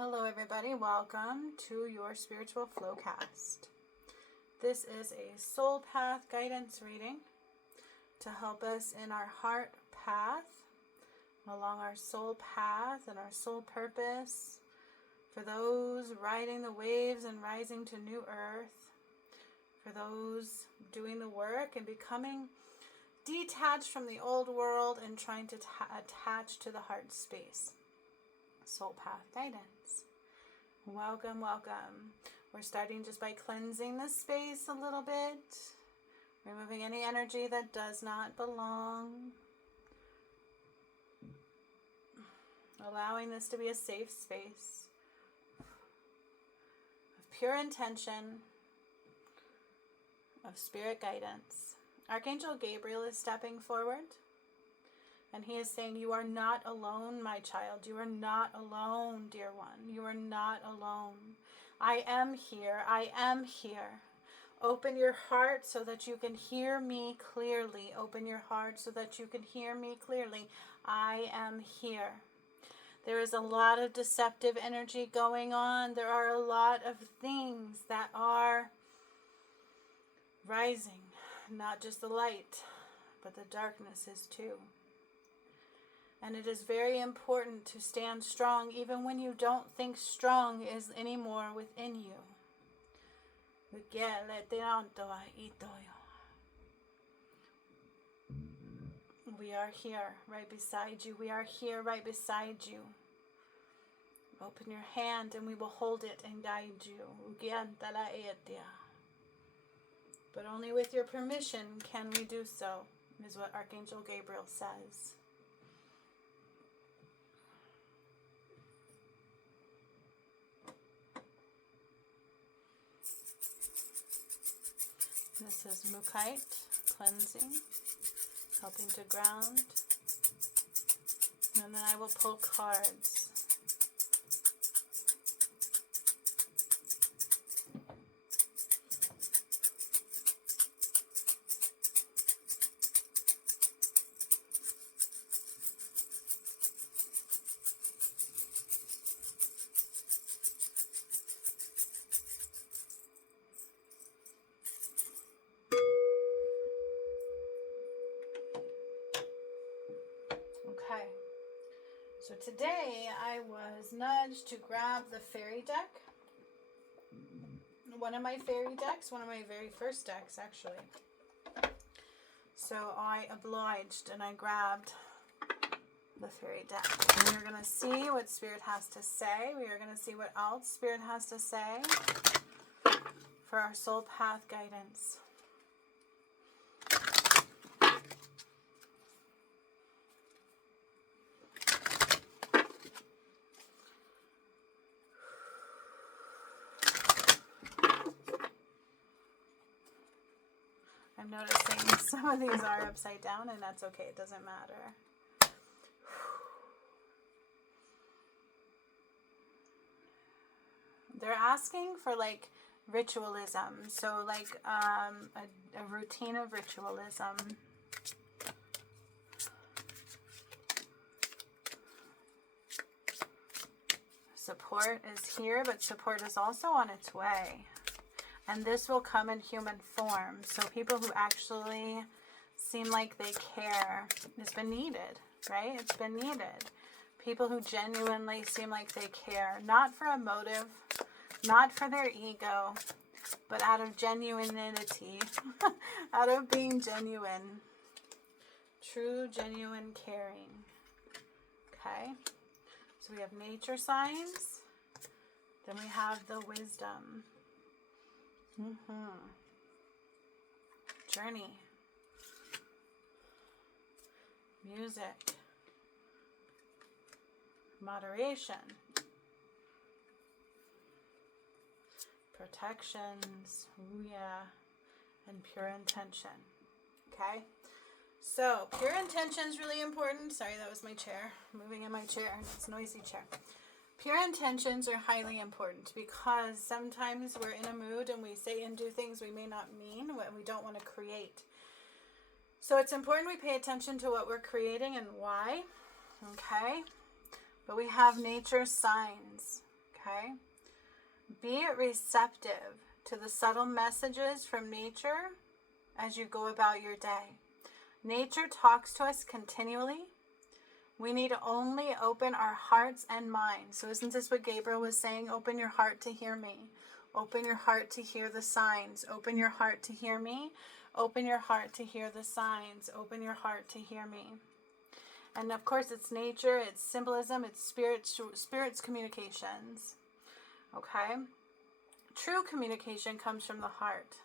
Hello everybody, welcome to your Spiritual Flowcast. This is a soul path guidance reading to help us in our heart path, along our soul path and our soul purpose, for those riding the waves and rising to new earth, for those doing the work and becoming detached from the old world and trying to attach to the heart space. Soul path guidance. Welcome, welcome. We're starting just by cleansing the space a little bit, removing any energy that does not belong, allowing this to be a safe space of pure intention, of spirit guidance. Archangel Gabriel is stepping forward. And he is saying, you are not alone, my child. You are not alone, dear one. You are not alone. I am here. I am here. Open your heart so that you can hear me clearly. Open your heart so that you can hear me clearly. I am here. There is a lot of deceptive energy going on. There are a lot of things that are rising. Not just the light, but the darkness is too. And it is very important to stand strong even when you don't think strong is anymore within you. We are here right beside you. We are here right beside you. Open your hand and we will hold it and guide you. But only with your permission can we do so, is what Archangel Gabriel says. This is Mukite, cleansing, helping to ground. And then I will pull cards. Okay, so today I was nudged to grab the fairy deck. One of my fairy decks, one of my very first decks actually. So I obliged and I grabbed the fairy deck. And we're going to see what Spirit has to say. We are going to see what else Spirit has to say for our soul path guidance. I'm noticing some of these are upside down, and that's okay. It doesn't matter. They're asking for like ritualism. So like a routine of ritualism. Support is here, but support is also on its way. And this will come in human form. So people who actually seem like they care. It's been needed, right? It's been needed. People who genuinely seem like they care. Not for a motive, not for their ego, but out of genuinity. Out of being genuine. True, genuine caring. Okay? So we have nature signs. Then we have the wisdom. Journey, music, moderation, protections, and pure intention. Okay, so pure intention is really important. Sorry, that was my chair, moving in my chair. It's a noisy chair. Pure intentions are highly important because sometimes we're in a mood and we say and do things we may not mean, what we don't want to create. So it's important we pay attention to what we're creating and why. Okay? But we have nature signs. Okay? Be receptive to the subtle messages from nature as you go about your day. Nature talks to us continually. We need to only open our hearts and minds. So isn't this what Gabriel was saying? Open your heart to hear me. Open your heart to hear the signs. Open your heart to hear me. Open your heart to hear the signs. Open your heart to hear me. And of course, it's nature, it's symbolism, it's spirit's communications. Okay? True communication comes from the heart.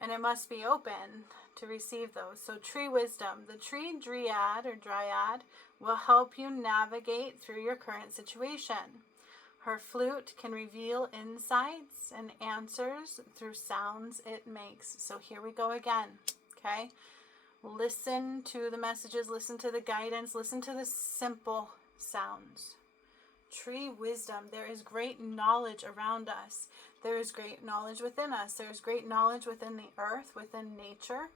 And it must be open to receive those. So tree wisdom, the tree dryad will help you navigate through your current situation. Her flute can reveal insights and answers through sounds it makes. So here we go again, okay? Listen to the messages, listen to the guidance, listen to the simple sounds. Tree wisdom, there is great knowledge around us. There is great knowledge within us. There is great knowledge within the earth, within nature,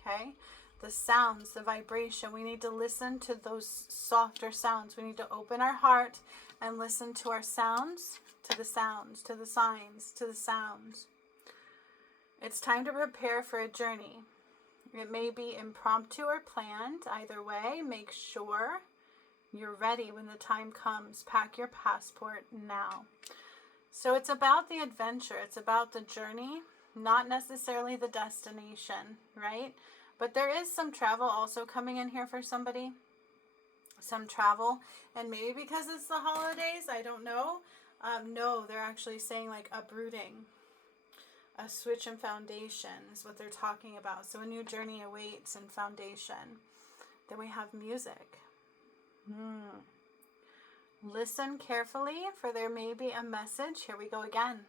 okay? The sounds, the vibration, we need to listen to those softer sounds. We need to open our heart and listen to our sounds, to the sounds, to the signs, to the sounds. It's time to prepare for a journey. It may be impromptu or planned. Either way, make sure you're ready when the time comes. Pack your passport now. So it's about the adventure. It's about the journey, not necessarily the destination, right? But there is some travel also coming in here for somebody. Some travel. And maybe because it's the holidays, I don't know. No, they're actually saying like uprooting. A switch in foundation is what they're talking about. So a new journey awaits in foundation. Then we have music. Listen carefully, for there may be a message. Here we go again.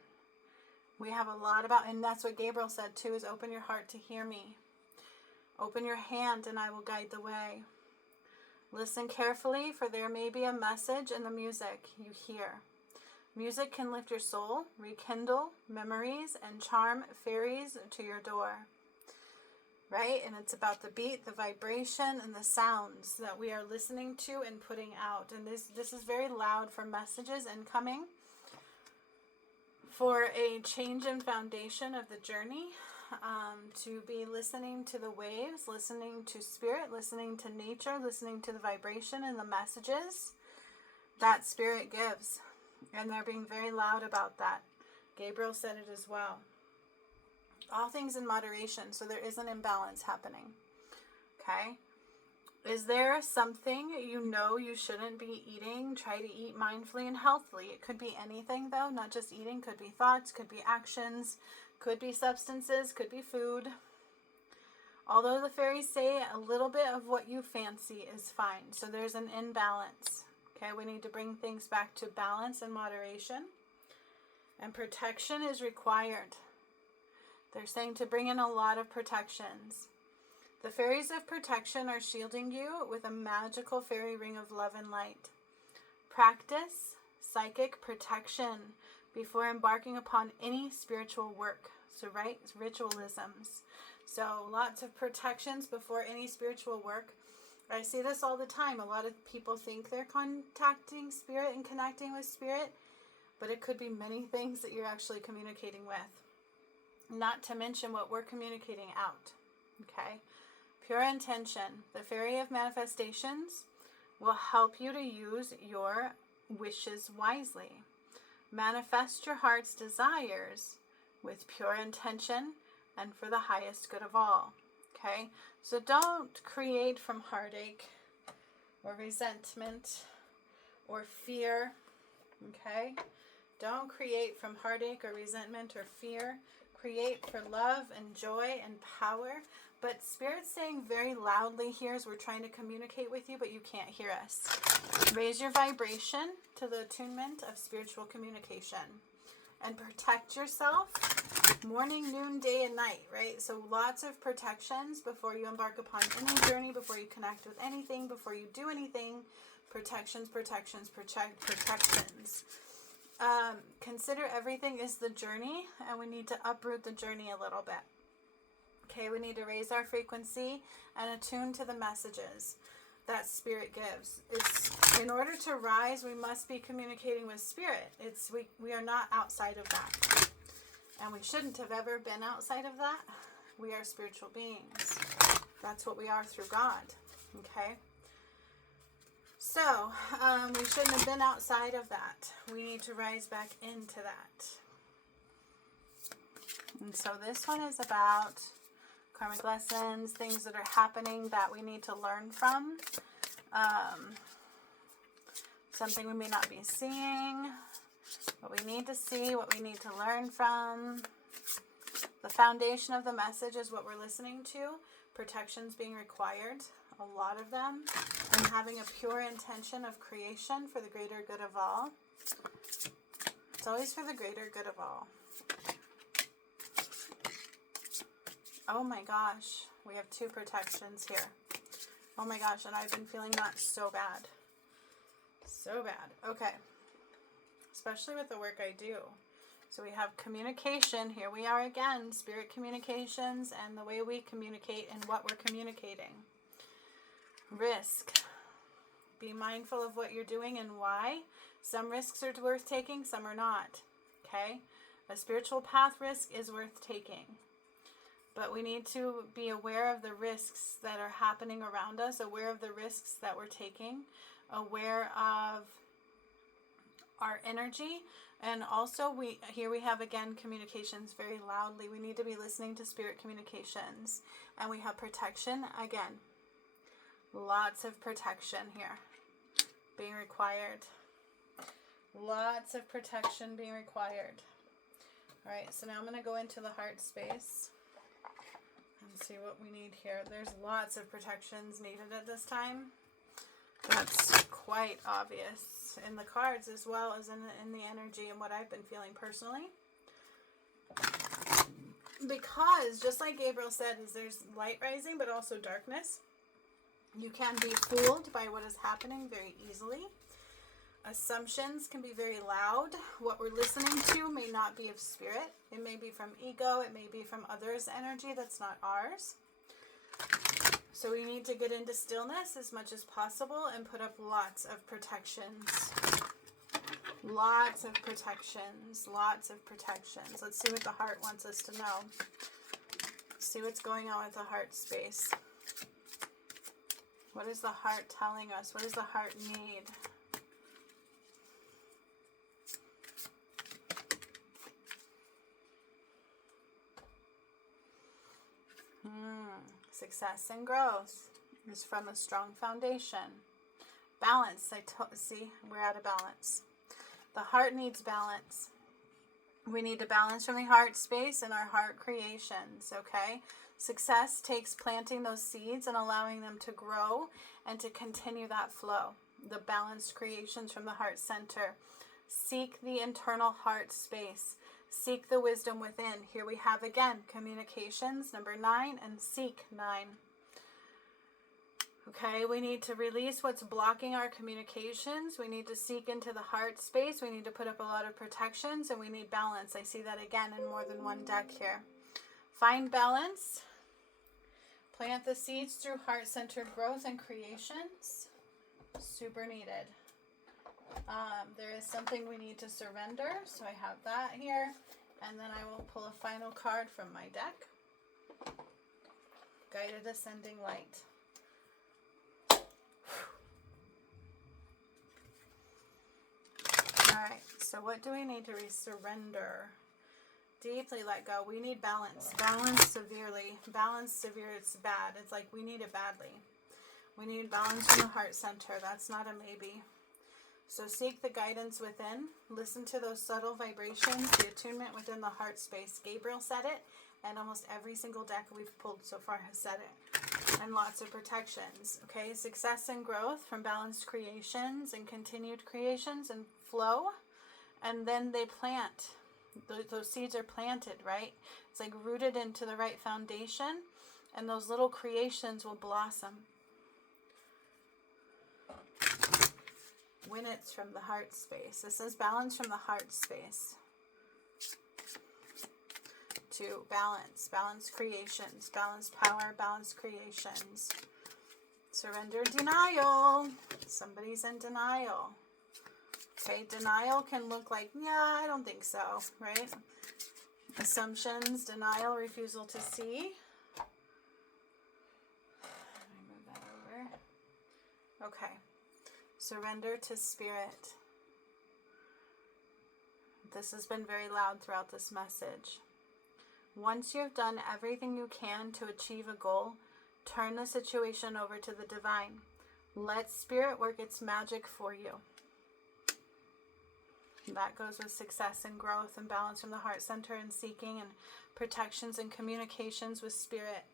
We have a lot about, and that's what Gabriel said too, is open your heart to hear me. Open your hand and I will guide the way. Listen carefully, for there may be a message in the music you hear. Music can lift your soul, rekindle memories, and charm fairies to your door. Right? And it's about the beat, the vibration, and the sounds that we are listening to and putting out. And this is very loud for messages incoming. For a change in foundation of the journey, to be listening to the waves, listening to spirit, listening to nature, listening to the vibration and the messages that spirit gives. And they're being very loud about that. Gabriel said it as well. All things in moderation, so there is an imbalance happening. Okay? Is there something you know you shouldn't be eating? Try to eat mindfully and healthily. It could be anything though, not just eating. Could be thoughts, could be actions, could be substances, could be food. Although the fairies say a little bit of what you fancy is fine. So there's an imbalance. Okay, we need to bring things back to balance and moderation. And protection is required. They're saying to bring in a lot of protections. The fairies of protection are shielding you with a magical fairy ring of love and light. Practice psychic protection before embarking upon any spiritual work. So, right, ritualisms. So, lots of protections before any spiritual work. I see this all the time. A lot of people think they're contacting spirit and connecting with spirit, but it could be many things that you're actually communicating with. Not to mention what we're communicating out. Okay? Pure intention. The fairy of manifestations will help you to use your wishes wisely. Manifest your heart's desires with pure intention and for the highest good of all. Okay? So don't create from heartache or resentment or fear. Okay? Don't create from heartache or resentment or fear. Create for love and joy and power. But Spirit's saying very loudly here as we're trying to communicate with you, but you can't hear us. Raise your vibration to the attunement of spiritual communication. And protect yourself morning, noon, day, and night, right? So lots of protections before you embark upon any journey, before you connect with anything, before you do anything. Protections. Consider everything is the journey, and we need to uproot the journey a little bit. Okay, we need to raise our frequency and attune to the messages. that Spirit gives. It's in order to rise, we must be communicating with Spirit. We are not outside of that. And we shouldn't have ever been outside of that. We are spiritual beings. That's what we are through God. Okay? So, we shouldn't have been outside of that. We need to rise back into that. And so this one is about karmic lessons, things that are happening that we need to learn from. Something we may not be seeing, what we need to see, what we need to learn from. The foundation of the message is what we're listening to. Protections being required, a lot of them. And having a pure intention of creation for the greater good of all. It's always for the greater good of all. Oh my gosh, we have 2 protections here. Oh my gosh, and I've been feeling that so bad. So bad. Okay. Especially with the work I do. So we have communication. Here we are again. Spirit communications and the way we communicate and what we're communicating. Risk. Be mindful of what you're doing and why. Some risks are worth taking, some are not. Okay? A spiritual path risk is worth taking. But we need to be aware of the risks that are happening around us, aware of the risks that we're taking, aware of our energy. And also, here we have again communications very loudly. We need to be listening to Spirit communications. And we have protection again. Lots of protection here being required. Lots of protection being required. All right, so now I'm going to go into the heart space and see what we need here. There's lots of protections needed at this time. That's quite obvious in the cards as well as in the energy and what I've been feeling personally. Because, just like Gabriel said, is there's light rising but also darkness. You can be fooled by what is happening very easily. Assumptions can be very loud. What we're listening to may not be of Spirit. It may be from ego. It may be from others' energy that's not ours. So we need to get into stillness as much as possible and put up lots of protections. Lots of protections. Lots of protections. Let's see what the heart wants us to know. See what's going on with the heart space. What is the heart telling us? What does the heart need? Success and growth is from a strong foundation. Balance. See, we're out of balance. The heart needs balance. We need to balance from the heart space and our heart creations, okay? Success takes planting those seeds and allowing them to grow and to continue that flow. The balanced creations from the heart center. Seek the internal heart space. Seek the wisdom within. Here we have again communications, number 9, and seek 9. Okay, we need to release what's blocking our communications. We need to seek into the heart space. We need to put up a lot of protections, and we need balance. I see that again in more than one deck here. Find balance. Plant the seeds through heart-centered growth and creations. Super needed. There is something we need to surrender, so I have that here. And then I will pull a final card from my deck. Guided Ascending Light. Alright, so what do we need to surrender? Deeply let go. We need balance. Balance severely. Balance severe, it's bad. It's like we need it badly. We need balance in the heart center. That's not a maybe. So seek the guidance within. Listen to those subtle vibrations, the attunement within the heart space. Gabriel said it, and almost every single deck we've pulled so far has said it. And lots of protections. Okay, success and growth from balanced creations and continued creations and flow. And then they plant. Those seeds are planted, right? It's like rooted into the right foundation, and those little creations will blossom. When it's from the heart space. This is balance from the heart space. To balance. Balance creations. Balance power. Balance creations. Surrender denial. Somebody's in denial. Okay, denial can look like, yeah, I don't think so, right? Assumptions, denial, refusal to see. Let me move that over. Okay. Surrender to spirit. This has been very loud throughout this message. Once you've done everything you can to achieve a goal, turn the situation over to the divine. Let spirit work its magic for you. That goes with success and growth and balance from the heart center and seeking and protections and communications with spirit.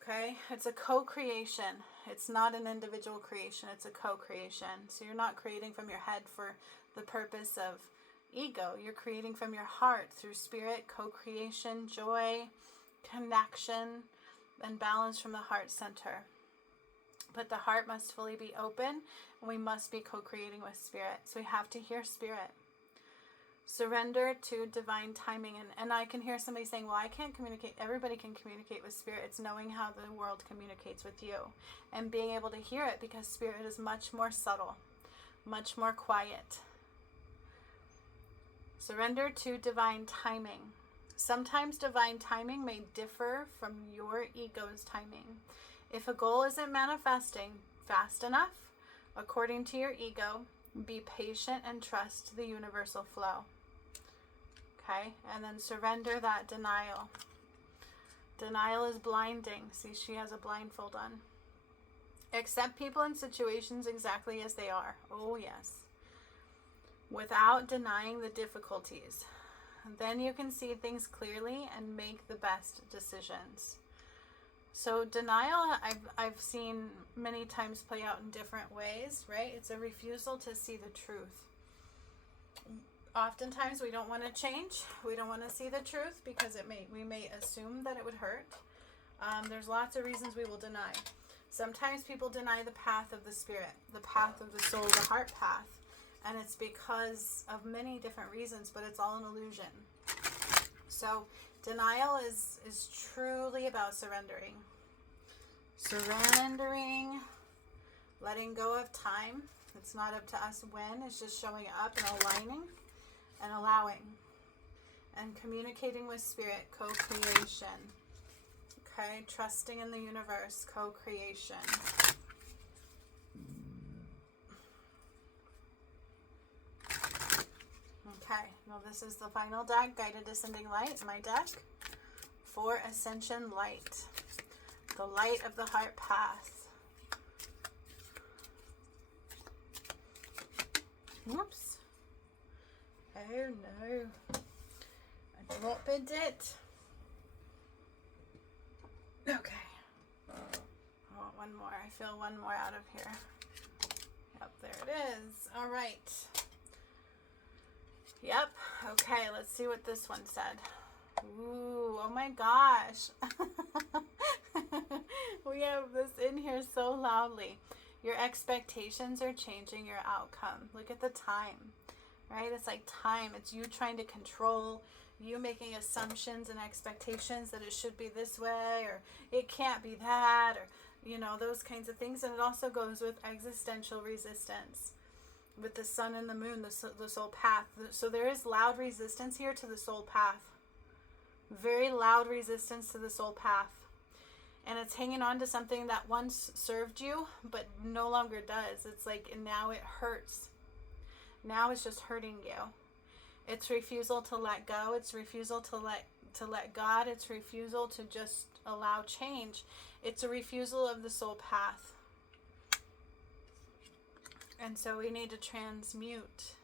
Okay? It's a co-creation. It's not an individual creation. It's a co-creation. So you're not creating from your head for the purpose of ego. You're creating from your heart through spirit, co-creation, joy, connection, and balance from the heart center. But the heart must fully be open, and we must be co-creating with spirit. So we have to hear spirit. Surrender to divine timing. And I can hear somebody saying, well, I can't communicate. Everybody can communicate with spirit. It's knowing how the world communicates with you and being able to hear it, because spirit is much more subtle, much more quiet. Surrender to divine timing. Sometimes divine timing may differ from your ego's timing. If a goal isn't manifesting fast enough, according to your ego, be patient and trust the universal flow. Okay? And then surrender that denial. Denial is blinding. See, she has a blindfold on. Accept people and situations exactly as they are. Oh, yes. Without denying the difficulties. Then you can see things clearly and make the best decisions. So denial, I've seen many times play out in different ways, right? It's a refusal to see the truth. Oftentimes we don't want to change. We don't want to see the truth because we may assume that it would hurt. There's lots of reasons we will deny. Sometimes people deny the path of the spirit, the path of the soul, the heart path. And it's because of many different reasons, but it's all an illusion. So denial is truly about surrendering. Surrendering, letting go of time. It's not up to us when, it's just showing up and aligning and allowing. And communicating with spirit, co-creation. Okay, trusting in the universe, co-creation. Okay, now this is the final deck, Guided Descending Light, my deck for Ascension Light, the light of the heart path. Whoops. Oh no. I dropped it. Okay. I want one more. I feel one more out of here. Yep, there it is. All right. Yep. Okay, let's see what this one said. Ooh, oh my gosh. We have this in here so loudly. Your expectations are changing your outcome. Look at the time, right? It's like time. It's you trying to control, you making assumptions and expectations that it should be this way or it can't be that, or, you know, those kinds of things. And it also goes with existential resistance. With the sun and the moon, the soul path. So there is loud resistance here to the soul path. Very loud resistance to the soul path. And it's hanging on to something that once served you, but no longer does. It's like, and now it hurts. Now it's just hurting you. It's refusal to let go. It's refusal to let God. It's refusal to just allow change. It's a refusal of the soul path. And so we need to transmute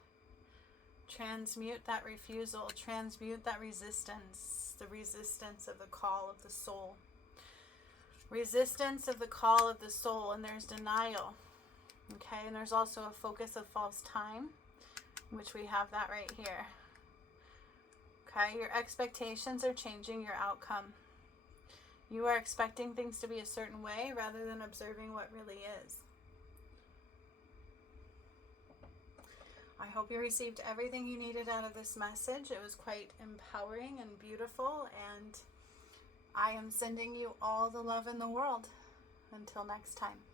that refusal, transmute that resistance, the resistance of the call of the soul. Resistance of the call of the soul, and there's denial. Okay, and there's also a focus of false time, which we have that right here. Okay, your expectations are changing your outcome. You are expecting things to be a certain way rather than observing what really is. I hope you received everything you needed out of this message. It was quite empowering and beautiful, and I am sending you all the love in the world. Until next time.